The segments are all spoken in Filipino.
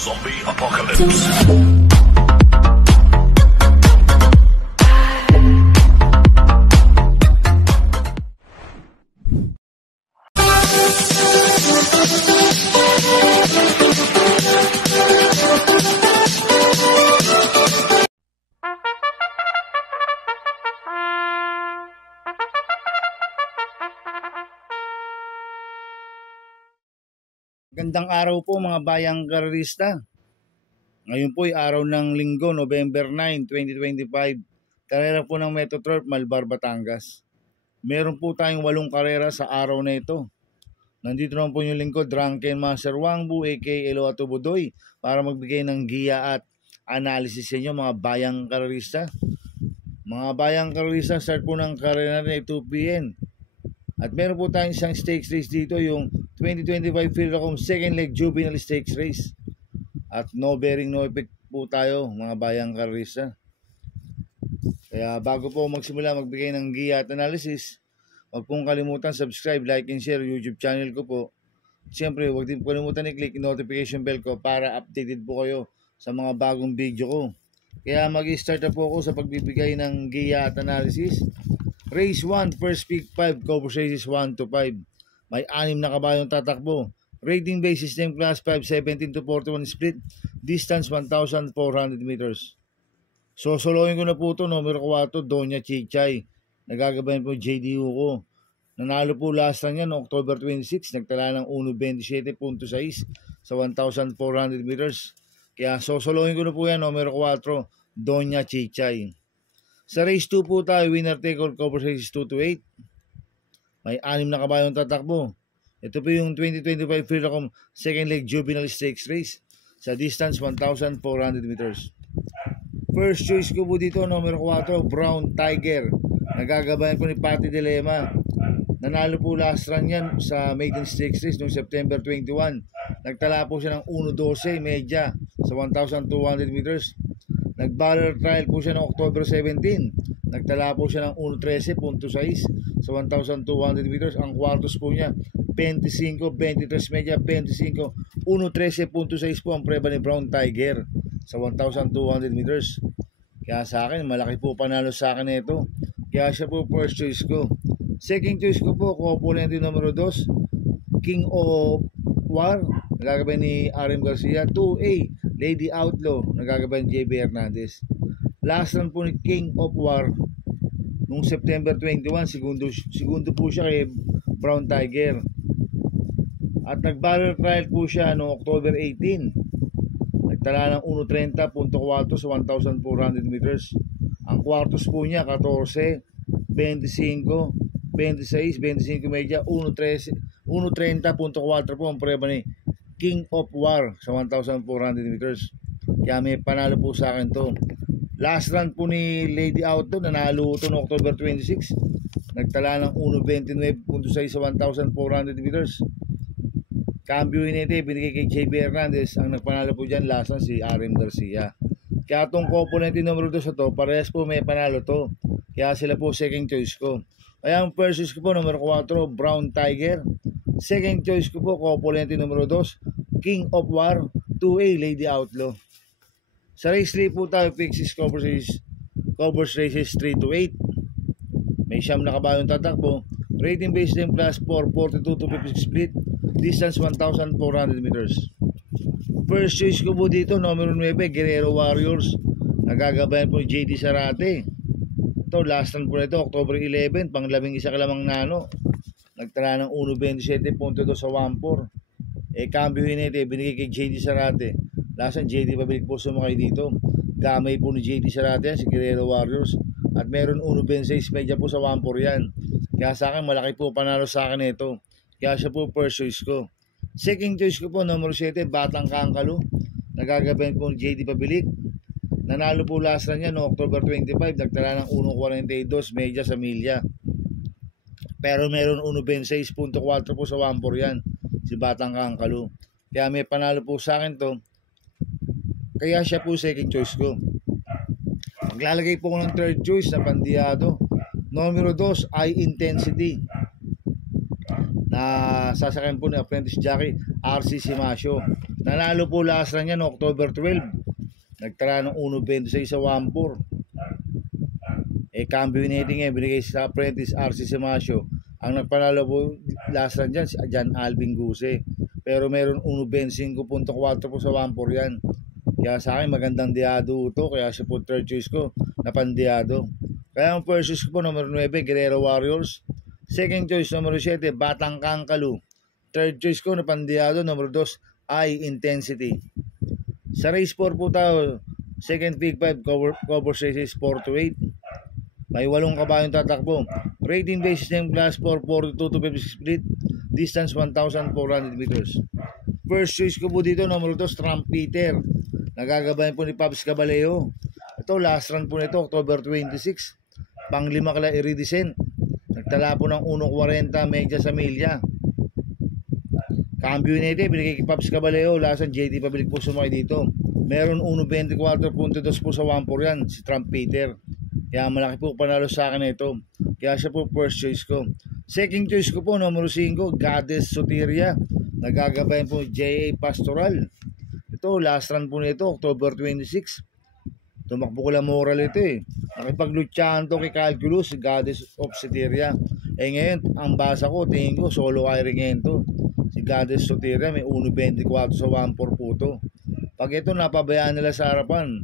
Zombie Apocalypse. Gandang araw po mga bayang karerista. Ngayon po ay araw ng Linggo, November 9, 2025. Karera po ng Metroturf, Malbar, Batangas. Meron po tayong 8 karera sa araw na ito. Nandito naman po yung lingkod, Drunken Master Wangbu, aka Elo Atubudoy, para magbigay ng giya at analysis sa inyo mga bayang karerista. Mga bayang karerista, start po ng karera na 2 p.m. At meron po tayong isang stakes race dito, yung 2025 Philracom second leg juvenile stakes race. At no bearing no effect po tayo mga bayang karerista. Kaya bago po magsimula magbigay ng giya at analysis, huwag pong kalimutan subscribe, like and share YouTube channel ko po. Siyempre huwag din po kalimutan i-click notification bell ko para updated po kayo sa mga bagong video ko. Kaya mag-start na po ako sa pagbibigay ng giya at analysis. Race 1, first pick 5, Cobras races 1 to 5. May 6 na kabayong tatakbo. Rating base system class 5, 17 to 41 split. Distance 1,400 meters. So soloin ko na po ito, numero 4, Doña Chichay. Nagagabayan po JD Hugo. Nanalo po last run yan, October 26. Nagtala ng 1.27.6 sa 1,400 meters. Kaya sosoloin ko na po yan, numero 4, Doña Chichay. Sa race 2 po tayo, winner take all, Cobras races 2 to 8. May 6 na kabayong tatakbo. Ito po yung 2025 Philracom second leg juvenile stakes race sa distance 1,400 meters. First choice ko po dito, numero 4, Brown Tiger. Nagagabayan po ni Patty Dilema. Nanalo po last run yan sa maiden stakes race noong September 21. Nagtala po siya ng 1.12 medya sa 1,200 meters. Nag-barrel trial po siya noong October 17. Nagtala po siya ng 1.13.6 sa 1,200 meters. Ang kwartos po niya 25, 23 media, 25, 1.13.6 po ang preba ni Brown Tiger sa 1,200 meters. Kaya sa akin, malaki po panalo sa akin ito. Kaya siya po first choice ko. Second choice ko po, componente numero 2, King of War. Nagagabay ni RM Garcia. 2A, Lady Outlaw. Nagagabay ni JB Hernandez. Last run po ni King of War noong September 21, segundo po siya kay Brown Tiger. At nag-barrel trial po siya noong October 18. Nagtala ng 1.30.4 sa 1,400 meters. Ang kwartos po niya 14, 25, 26, 25 media, 1.30.4 po ang preba ni King of War sa 1,400 meters. Kaya may panalo po sa akin to. Last run po ni Lady Outlaw, nanalo ito noong October 26. Nagtala ng 1.29.6 sa 1,400 meters. Cambio inete, binigay kay JB Hernandez. Ang nagpanalo po dyan, last run si RM Garcia. Kaya itong componente numero 2 sa to, parehas po may panalo to. Kaya sila po second choice ko. Kaya ang first choice ko po, numero 4, Brown Tiger. Second choice ko po, componente numero 2, King of War. 2A, Lady Outlaw. Sa race 3 po tayo, Pixies Cobras races 3 to 8. May 9 na kabayong tatakbo. Rating base din plus 4, 42 to 56 split. Distance 1,400 meters. First choice ko po dito, numero 9, Guerrero Warriors. Nagagabayan po ni JD Sarate. Ito, last run po na ito, October 11, pang 11 kalamang nano. Nagtala ng 1.27.2 sa 1.4. Cambio hinete, binigay kay JD Sarate. Last run, JD pabalik po sumakay dito. Gamay po ni JD Sarate yan, si Guerrero Warriors. At meron 1.26 medya po sa 1.4 yan. Kaya sa akin, malaki po panalo sa akin ito. Kaya siya po first choice ko. Second choice ko po, numero 7, Batang Kangkalo. Nagagabayan po ni JD Pabilik. Nanalo po last run niya no October 25. Nagtala ng 1.42 medya sa milya. Pero meron 1.26.4 po sa 1.4 yan. Si Batang Kangkalo. Kaya may panalo po sa akin to. Kaya siya po second choice ko. Maglalagay po ko ng third choice na Pandiyado. Numero 2, High Intensity. Na sasakyan po ni apprentice jockey RC Simasio. Nanalo po last run yan October 12. Nagtala ng 1.26 sa 1.4. Cambio Nating binigay sa apprentice RC Simasio. Ang nagpanalo po last run dyan si Jan Alvin Guse. Pero meron 1.25.4 po sa 1.4 yan. Kaya sa akin magandang diado ito. Kaya siya po third choice ko na pandiado. Kaya ang first choice ko po number 9 Guerrero Warriors. Second choice number 7 Batang Kangkalu. Third choice ko na pandiado number 2 High Intensity. Sa race 4 po tayo. Second pick 5 cover says 4-8. May 8 kabayong tatakbo. Rating basis ng class 4 42 to 56 split. Distance 1,400 meters. First choice ko po dito number 2 Trumpeter. Nagagabayan po ni Pabs Caballeo. Ito last run po nito October 26. Pang-5 kala Iridescent. Nagtala po ng 1.40 medya sa milya. Cambio Nating binigay kay Pabs Caballeo. Last run JD pabilik po sumakay dito. Meron 1.24.2 po sa 1.4 yan si Trumpeter. Kaya malaki po panalo sa akin ito. Kaya siya po first choice ko. Second choice ko po, numero 5, Goddess Soteria. Nagagabayan po J.A. Pastoral. Ito, last run po nito, October 26. Tumakbo ko lang moral ito eh. Nakipaglutsahan to kay Calculus, Goddess of Soteria. Ngayon, ang basa ko, tingin ko, solo airing to. Si Goddess Soteria, may 1.24 sa 1.4 po to. Pag ito napabayaan nila sa harapan,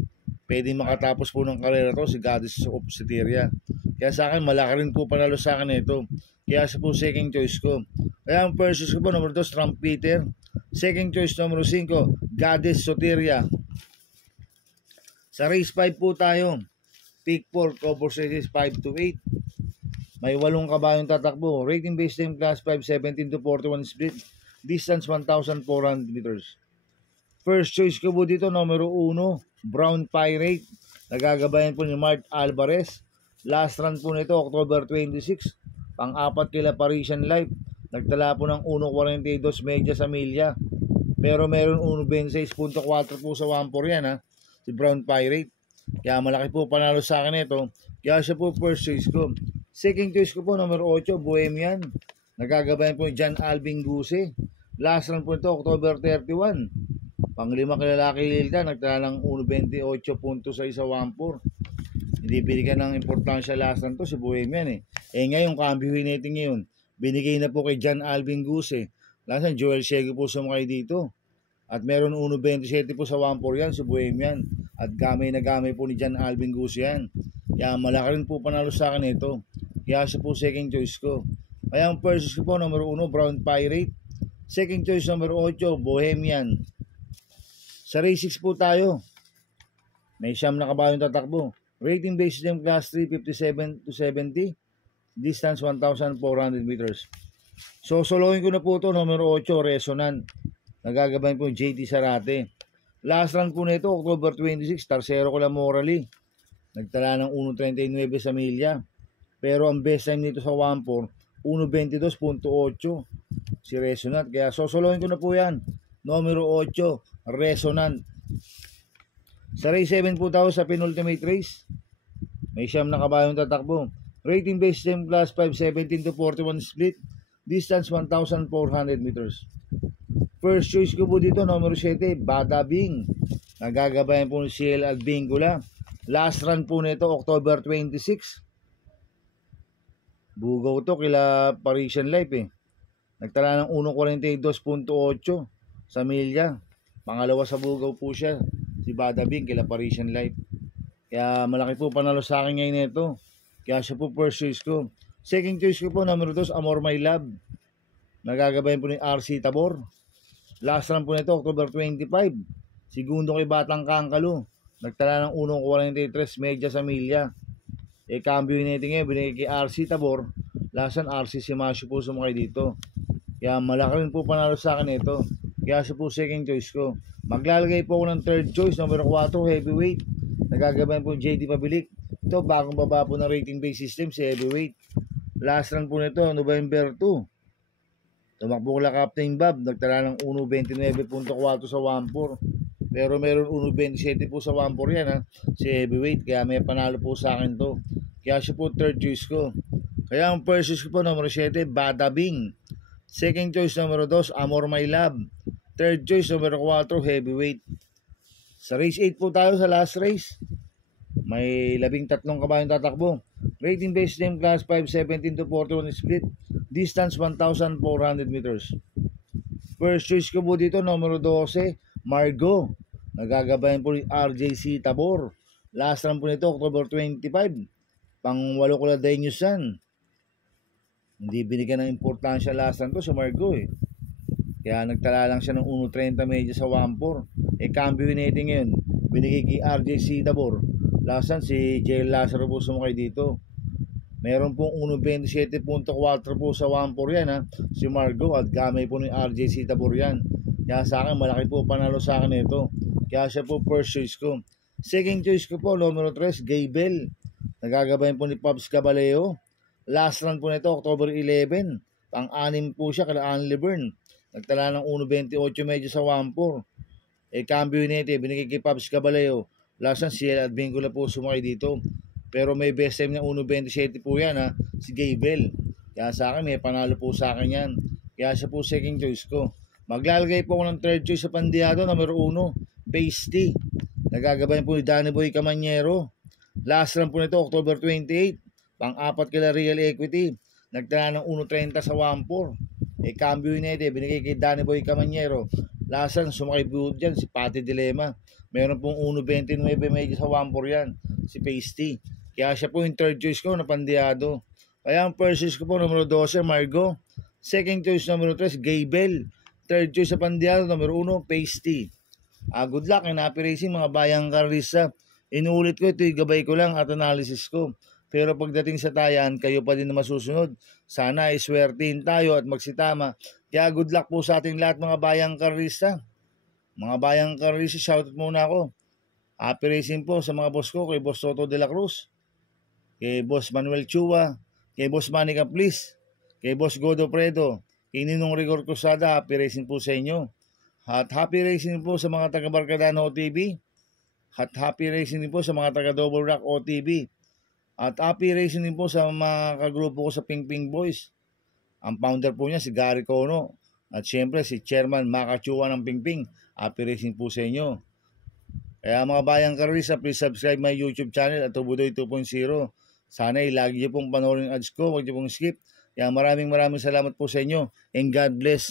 pwede makatapos po ng karera to si Goddess of Soteria. Kaya sa akin, malaki rin po panalo sa akin ito. Kaya siya po second choice ko. Kaya ang first choice ko po, number 2, Trumpeter. Second choice, number 5, Goddess Soteria. Sa race 5 po tayo. Pick 4, cover says 5-8. May 8 kabayong tatakbo. Rating based time class 5, 17 to 41 split. Distance 1,400 meters. First choice ko po dito, numero 1, Brown Pirate. Nagagabayan po ni Mart Alvarez. Last run po nito, October 26. Pang-apat kila Parisian Life. Nagtala po ng 1.42 medya sa milya. Pero meron 1.26.4 po sa 1.4 yan ha. Si Brown Pirate. Kaya malaki po panalo sa akin ito. Kaya siya po first choice ko. Second choice ko po, number 8, Bohemian. Nagagabayan po ni Jan Alvin Guse. Last run po nito, October 31. Pang-5 kilalaki Lilda, nagtala ng 1.28 puntos sa isa 1.4. Hindi binigyan ng importansya last run to si Bohemian eh. Ngayon, Cambio Nating ngayon, binigay na po kay Jan Alvin Guse. Last run, Joel Siego po sumakay dito. At meron 1.27 po sa 1.4 yan si Bohemian. At gamay na gamay po ni Jan Alvin Guse yan. Kaya malaki rin po panalo sa akin ito. Kaya siya po second choice ko. Kaya ang first choice ko po, number 1, Brown Pirate. Second choice, number 8, Bohemian. Sa race 6 po tayo. May 9 na kabayong tatakbo. Rating based ng class 3, 57 to 70. Distance 1,400 meters. So, solohin ko na po ito, numero 8, Resonant. Nagagabayan po JT Sarate. Last run po nito, October 26, Tarsero ko lang morally. Nagtala ng 1.39 sa milya. Pero ang best time nito sa 1.4, 1.22.8 si Resonant. Kaya sosolohin ko na po yan. Numero 8, Resonant. Sa race 7 po tayo sa penultimate race. May 9 na kabayong tatakbo. Rating based time class 5, 17 to 41 split. Distance 1,400 meters. First choice ko po dito, numero 7, Badabing. Nagagabayan po si CL Albingula. Last run po nito, October 26. Bugaw to kila Parisian Life eh. Nagtala ng 1.42.8 sa milya. Pangalawa sa bugaw po siya, si Badabing kila Parisian Life. Kaya malaki po panalo sa akin ngayon nito. Kaya siya po first choice ko. Second choice ko po, numero 2, Amor My Love. Nagagabayan po ni RC Tabor. Last run po nito, October 25. Segundo kay Batang Kangkalu. Nagtala ng 1.43 medya sa milya. Cambio Nating ngayon, binigay kay RC Tabor. Last run, RC Simasio po sumakay dito. Kaya malaki rin po panalo sa akin ito. Kaya siya po second choice ko. Maglalagay po ako ng third choice, number 4, Heavyweight. Nagagabayan po JD Pabilik. Ito, bagong baba po ng rating based system si Heavyweight. Last run po nito, November 2. Tumakbo ko lang Captain Bob. Nagtala ng 1.29.4 sa 1.4. Pero meron 1.27 po sa 1.4 yan ha. Si Heavyweight. Kaya may panalo po sa akin to. Kaya siya po third choice ko. Kaya ang first choice ko po, numero 7, Badabing. Second choice, numero 2, Amor My Love. Third choice, numero 4, heavyweight. Sa race 8 po tayo sa last race. May 13 kabayong tatakbo. Rating based name class 5, 17 to 41 split. Distance 1,400 meters. First choice ko po dito, numero 12, Margo. Nagagabayan po ni RJC Tabor. Last run po nito, October 25. Pang 8 ko na Daniels yan. Hindi binigyan ng importansya last run ko sa Margo eh. Kaya nagtala lang siya ng 1.30 medyo sa 1.4. Cambio natin ngayon. Binigay kay RJC Tabor. Last run si J. Lazaro po sumakay dito. Meron pong 1.27.4 po sa 1.4 yan ha. Si Margo at gamay po ni RJC Tabor yan. Kaya sa akin malaki po panalo sa akin ito. Kaya siya po first choice ko. Second choice ko po, numero 3, Gaybel. Nagagabayan po ni Pops Caballeo. Last run po nito, October 11. Pang-anim po siya kala Ann Laverne. Nagtala ng 1.28 medyo sa 1.4. Cambio nito, binigay kay Pops Caballeo. Last run, si Advincula po sumakay dito. Pero may best time na 1.27 po yan ha, si Gaybel. Kaya sa akin, may panalo po sa akin yan. Kaya siya po second choice ko. Maglalagay po ako ng third choice sa pandiyado, numero 1, Pasty. Nagagabayan po ni Danny Boy Camanyero. Last run po nito, October 28. Pang-apat kila Real Equity. Nagtala ng 1.30 sa 1.4. Cambio nito, binigay kay Danny Boy Camanyero. Last run, sumakay po dyan si Pati Dilema. Meron pong 1.29 medyo sa 1.4 yan, si Pasty. Kaya siya po yung third choice ko na pandiyado. Kaya ang first choice ko po, numero 12, Margo. Second choice, numero 3, Gaybel. Third choice sa pandiyado, numero 1, Pasty. Good luck and happy racing mga bayang karista. Inuulit ko, ito'y gabay ko lang at analysis ko. Pero pagdating sa tayan, kayo pa din na masusunod. Sana ay swertein tayo at magsitama. Kaya good luck po sa ating lahat mga bayang karista. Mga bayang karista, shoutout muna ako. Happy racing po sa mga boss ko, kay Boss Soto de la Cruz, kay Boss Manuel Chua, kay Boss Manny Caplis, kay Boss Godo Predo, kay Ninong Rigor Cruzada. Happy racing po sa inyo. At happy racing po sa mga taga Barcadano OTV. At happy racing din po sa mga taga Double Rock OTV. At happy racing din po sa mga kagrupo ko sa Ping Ping Boys. Ang founder po niya si Gary Cono. At syempre si Chairman Makachua ng Ping Ping. Happy racing po sa inyo. Kaya mga bayang karisa, please subscribe my YouTube channel at Tubudoy 2.0. Sana lagi niyo pong panoorin ads ko, huwag niyo pong skip. Kaya maraming salamat po sa inyo and God bless.